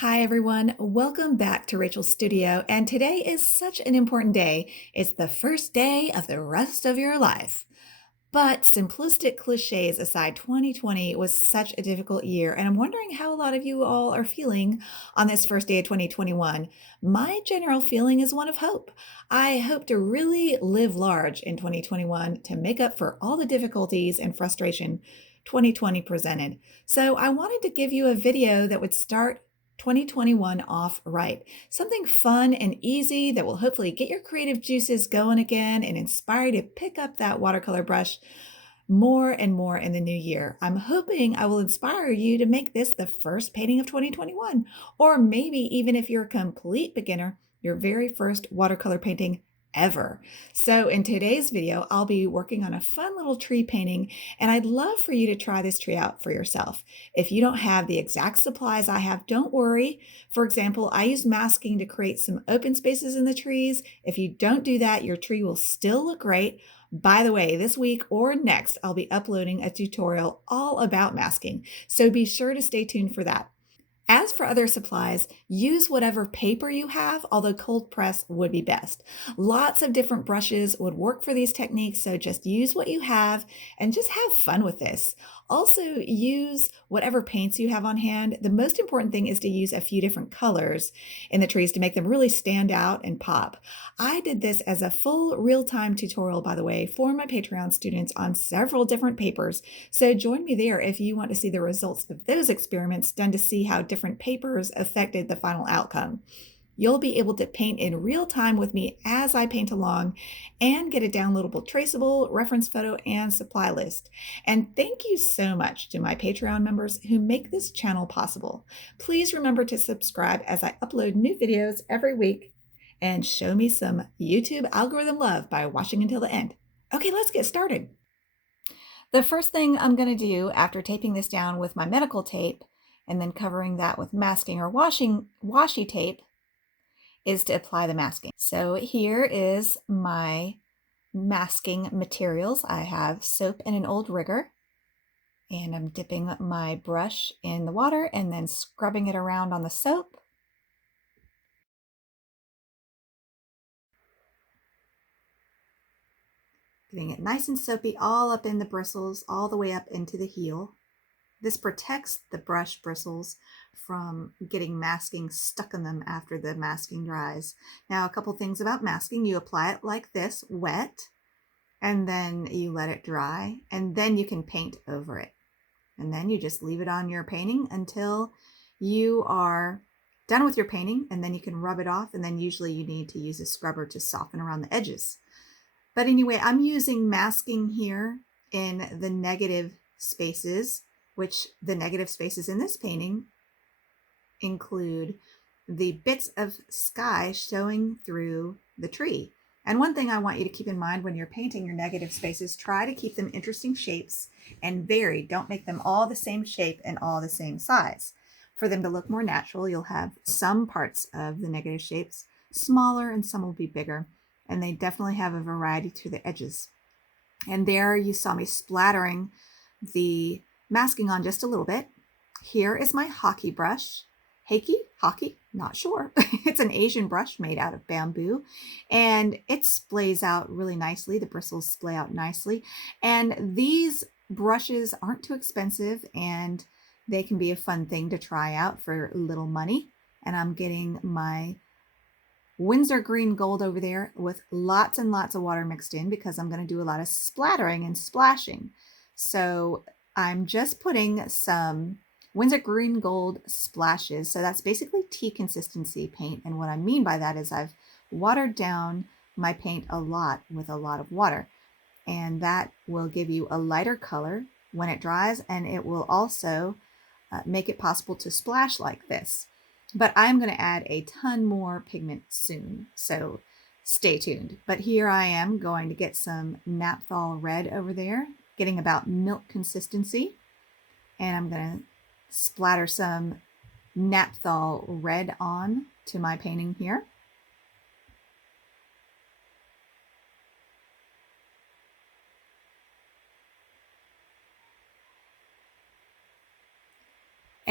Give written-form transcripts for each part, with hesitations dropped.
Hi, everyone. Welcome back to Rachel's studio. And today is such an important day. It's the first day of the rest of your life. But simplistic cliches aside, 2020 was such a difficult year. And I'm wondering how a lot of you all are feeling on this first day of 2021. My general feeling is one of hope. I hope to really live large in 2021 to make up for all the difficulties and frustration 2020 presented. So I wanted to give you a video that would start 2021 off right. Something fun and easy that will hopefully get your creative juices going again and inspire you to pick up that watercolor brush more and more in the new year. I'm hoping I will inspire you to make this the first painting of 2021, or maybe even if you're a complete beginner, your very first watercolor painting ever. So in today's video, I'll be working on a fun little tree painting, and I'd love for you to try this tree out for yourself. If you don't have the exact supplies I have, don't worry. For example, I use masking to create some open spaces in the trees. If you don't do that, your tree will still look great. By the way, this week or next, I'll be uploading a tutorial all about masking, so be sure to stay tuned for that. As for other supplies, use whatever paper you have, although cold press would be best. Lots of different brushes would work for these techniques, so just use what you have and just have fun with this. Also, use whatever paints you have on hand. The most important thing is to use a few different colors in the trees to make them really stand out and pop. I did this as a full real-time tutorial, by the way, for my Patreon students on several different papers. So join me there if you want to see the results of those experiments done to see how different papers affected the final outcome. You'll be able to paint in real time with me as I paint along and get a downloadable traceable, reference photo, and supply list. And thank you so much to my Patreon members who make this channel possible. Please remember to subscribe as I upload new videos every week and show me some YouTube algorithm love by watching until the end. Okay, let's get started. The first thing I'm going to do after taping this down with my medical tape and then covering that with masking or washi tape is to apply the masking. So here is my masking materials. I have soap and an old rigger, and I'm dipping my brush in the water and then scrubbing it around on the soap. Getting it nice and soapy all up in the bristles, all the way up into the heel. This protects the brush bristles from getting masking stuck in them after the masking dries. Now, a couple things about masking. You apply it like this, wet, and then you let it dry, and then you can paint over it. And then you just leave it on your painting until you are done with your painting, and then you can rub it off, and then usually you need to use a scrubber to soften around the edges. But anyway, I'm using masking here in the negative spaces, which the negative spaces in this painting include the bits of sky showing through the tree. And one thing I want you to keep in mind when you're painting your negative spaces, try to keep them interesting shapes and varied. Don't make them all the same shape and all the same size. For them to look more natural, you'll have some parts of the negative shapes smaller and some will be bigger. And they definitely have a variety to the edges. And there you saw me splattering the masking on just a little bit. Here is my hockey brush. Hockey, not sure. It's an Asian brush made out of bamboo, and it splays out really nicely. The bristles splay out nicely. And these brushes aren't too expensive, and they can be a fun thing to try out for little money. And I'm getting my Winsor green gold over there with lots and lots of water mixed in because I'm going to do a lot of splattering and splashing. So I'm just putting some Winsor green gold splashes. So that's basically tea consistency paint. And what I mean by that is I've watered down my paint a lot with a lot of water. And that will give you a lighter color when it dries. And it will also make it possible to splash like this. But I'm going to add a ton more pigment soon, so stay tuned. But here I am going to get some naphthol red over there, getting about milk consistency. And I'm going to splatter some naphthol red on to my painting here.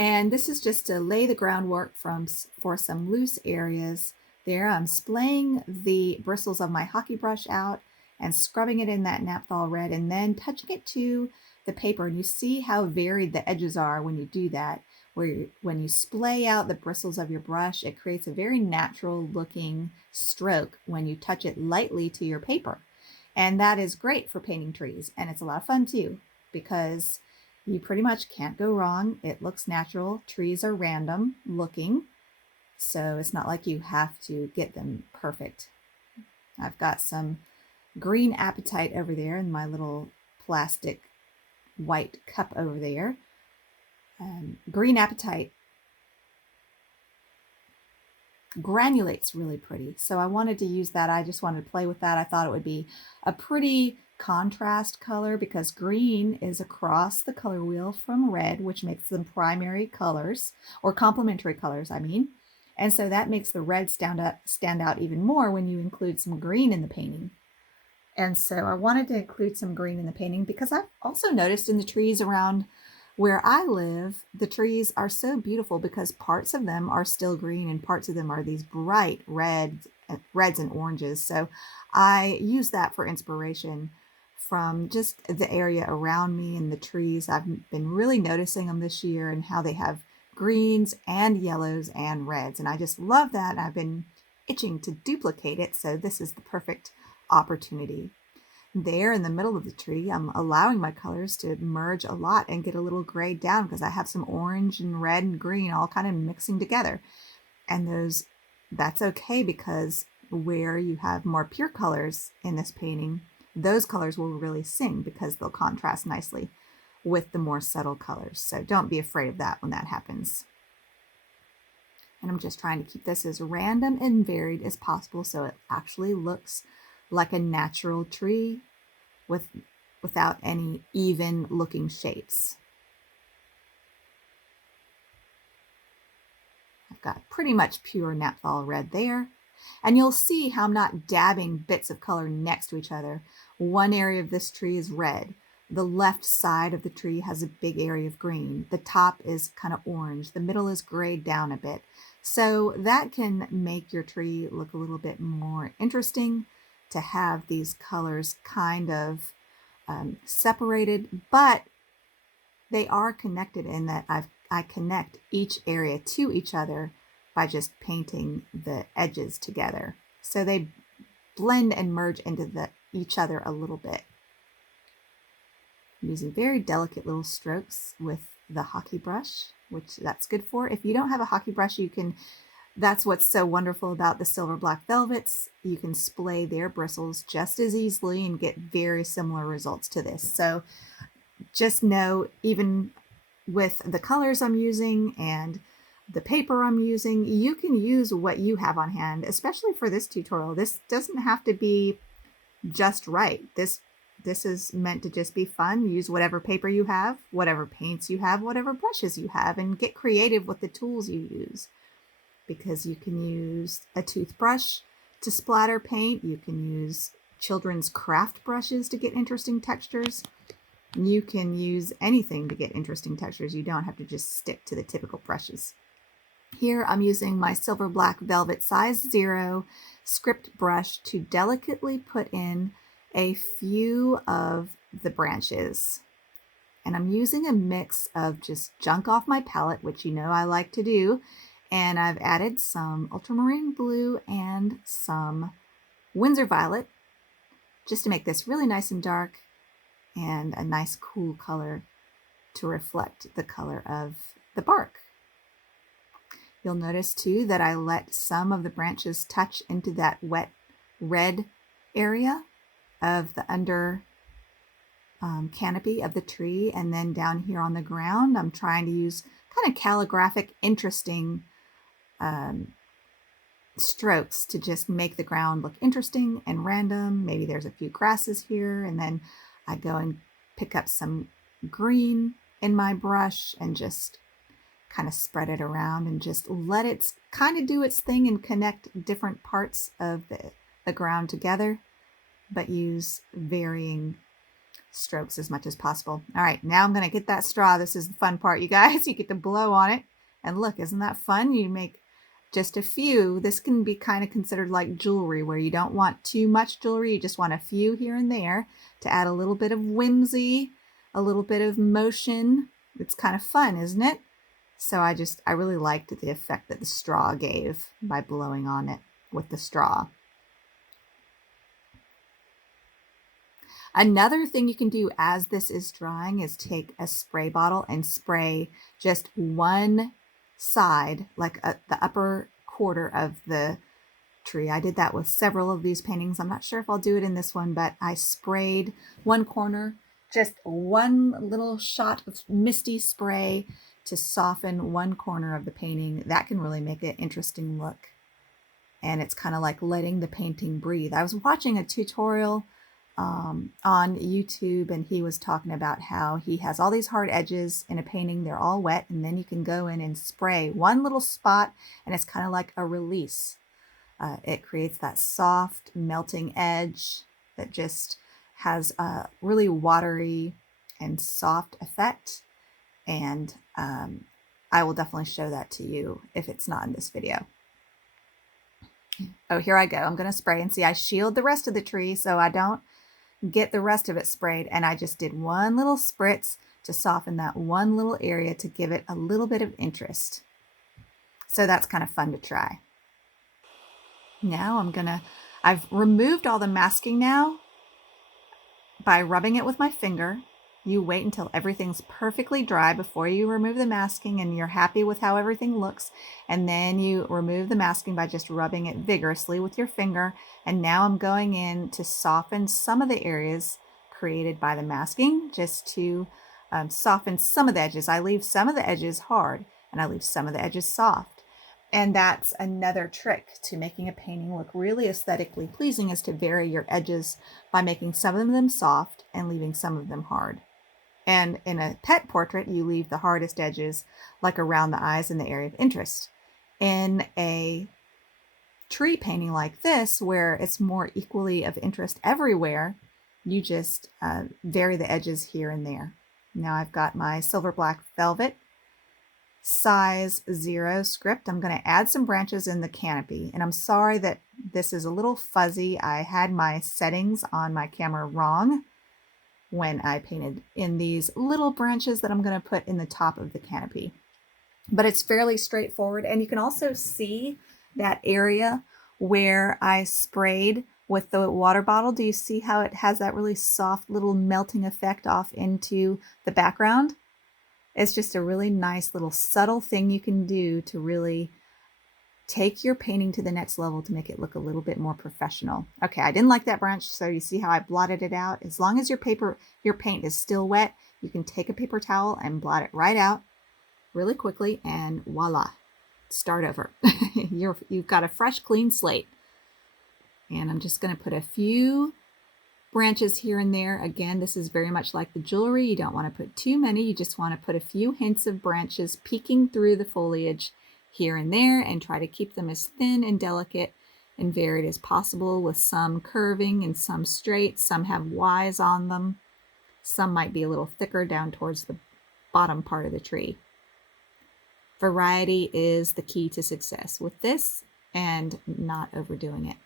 And this is just to lay the groundwork for some loose areas. There, I'm splaying the bristles of my hockey brush out and scrubbing it in that naphthol red and then touching it to the paper. And you see how varied the edges are when you do that. When you splay out the bristles of your brush, it creates a very natural looking stroke when you touch it lightly to your paper. And that is great for painting trees. And it's a lot of fun too, because you pretty much can't go wrong. It looks natural. Trees are random looking, so it's not like you have to get them perfect. I've got some green apatite over there in my little plastic white cup over there. Green apatite granulates really pretty, so I wanted to use that. I just wanted to play with that. I thought it would be a pretty contrast color because green is across the color wheel from red, which makes them primary colors, or complementary colors, I mean. And so that makes the red stand out even more when you include some green in the painting. And so I wanted to include some green in the painting because I've also noticed in the trees around where I live, the trees are so beautiful because parts of them are still green and parts of them are these bright reds and oranges. So I use that for inspiration from just the area around me and the trees. I've been really noticing them this year and how they have greens and yellows and reds. And I just love that. I've been itching to duplicate it. So this is the perfect opportunity. There in the middle of the tree, I'm allowing my colors to merge a lot and get a little grayed down because I have some orange and red and green all kind of mixing together. And that's okay because where you have more pure colors in this painting, those colors will really sing because they'll contrast nicely with the more subtle colors. So don't be afraid of that when that happens. And I'm just trying to keep this as random and varied as possible so it actually looks like a natural tree without any even looking shapes. I've got pretty much pure naphthol red there. And you'll see how I'm not dabbing bits of color next to each other. One area of this tree is red. The left side of the tree has a big area of green. The top is kind of orange. The middle is grayed down a bit. So that can make your tree look a little bit more interesting to have these colors kind of separated, but they are connected in that I connect each area to each other by just painting the edges together. So they blend and merge into each other a little bit. I'm using very delicate little strokes with the hockey brush, which that's good for. If you don't have a hockey brush, that's what's so wonderful about the silver black velvets. You can splay their bristles just as easily and get very similar results to this. So just know, even with the colors I'm using and the paper I'm using, you can use what you have on hand, especially for this tutorial. This doesn't have to be just right. This is meant to just be fun. Use whatever paper you have, whatever paints you have, whatever brushes you have, and get creative with the tools you use. Because you can use a toothbrush to splatter paint. You can use children's craft brushes to get interesting textures. You can use anything to get interesting textures. You don't have to just stick to the typical brushes. Here I'm using my silver black velvet size 0 script brush to delicately put in a few of the branches. And I'm using a mix of just junk off my palette, which you know I like to do. And I've added some ultramarine blue and some Winsor violet just to make this really nice and dark and a nice cool color to reflect the color of the bark. You'll notice too that I let some of the branches touch into that wet red area of the under canopy of the tree, and then down here on the ground I'm trying to use kind of calligraphic, interesting strokes to just make the ground look interesting and random. Maybe there's a few grasses here, and then I go and pick up some green in my brush and just kind of spread it around and just let it kind of do its thing and connect different parts of the ground together, but use varying strokes as much as possible. All right, now I'm going to get that straw. This is the fun part, you guys. You get to blow on it. And look, isn't that fun? You make just a few. This can be kind of considered like jewelry, where you don't want too much jewelry. You just want a few here and there to add a little bit of whimsy, a little bit of motion. It's kind of fun, isn't it? So I really liked the effect that the straw gave by blowing on it with the straw. Another thing you can do as this is drying is take a spray bottle and spray just one side, like the upper quarter of the tree. I did that with several of these paintings. I'm not sure if I'll do it in this one, but I sprayed one corner, just one little shot of misty spray to soften one corner of the painting. That can really make an interesting look. And it's kind of like letting the painting breathe. I was watching a tutorial on YouTube, and he was talking about how he has all these hard edges in a painting. They're all wet, and then you can go in and spray one little spot, and it's kind of like a release. It creates that soft melting edge that just has a really watery and soft effect. And I will definitely show that to you if it's not in this video. Oh, here I go. I'm going to spray, and see, I shield the rest of the tree so I don't get the rest of it sprayed. And I just did one little spritz to soften that one little area to give it a little bit of interest. So that's kind of fun to try. Now I've removed all the masking now by rubbing it with my finger. You wait until everything's perfectly dry before you remove the masking, and you're happy with how everything looks. And then you remove the masking by just rubbing it vigorously with your finger. And now I'm going in to soften some of the areas created by the masking, just to soften some of the edges. I leave some of the edges hard, and I leave some of the edges soft. And that's another trick to making a painting look really aesthetically pleasing, is to vary your edges by making some of them soft and leaving some of them hard. And in a pet portrait, you leave the hardest edges like around the eyes and the area of interest. In a tree painting like this, where it's more equally of interest everywhere, you just vary the edges here and there. Now I've got my silver black velvet size 0 script. I'm going to add some branches in the canopy, and I'm sorry that this is a little fuzzy. I had my settings on my camera wrong when I painted in these little branches that I'm going to put in the top of the canopy. But it's fairly straightforward, and you can also see that area where I sprayed with the water bottle. Do you see how it has that really soft little melting effect off into the background? It's just a really nice little subtle thing you can do to really take your painting to the next level to make it look a little bit more professional. Okay, I didn't like that branch, so you see how I blotted it out? As long as your paint is still wet, you can take a paper towel and blot it right out really quickly, and voila, start over. You've got a fresh, clean slate. And I'm just going to put a few branches here and there. Again, this is very much like the jewelry. You don't want to put too many. You just want to put a few hints of branches peeking through the foliage here and there, and try to keep them as thin and delicate and varied as possible, with some curving and some straight. Some have Y's on them. Some might be a little thicker down towards the bottom part of the tree. Variety is the key to success with this, and not overdoing it.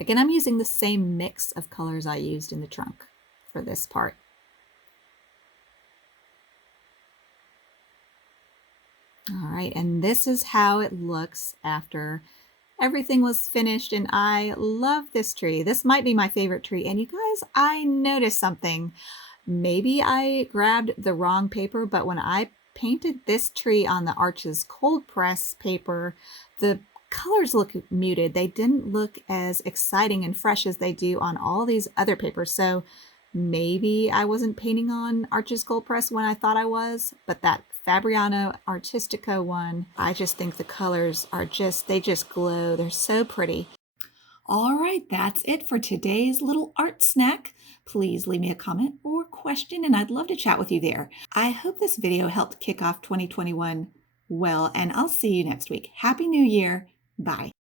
Again, I'm using the same mix of colors I used in the trunk for this part. All right, and this is how it looks after everything was finished, and I love this tree. This might be my favorite tree. And you guys, I noticed something. Maybe I grabbed the wrong paper, but when I painted this tree on the Arches cold press paper, the colors look muted. They didn't look as exciting and fresh as they do on all these other papers. So maybe I wasn't painting on Arches cold press when I thought I was, but that Fabriano Artistico one, I just think the colors are they just glow. They're so pretty. All right, that's it for today's little art snack. Please leave me a comment or question, and I'd love to chat with you there. I hope this video helped kick off 2021 well, and I'll see you next week. Happy New Year. Bye.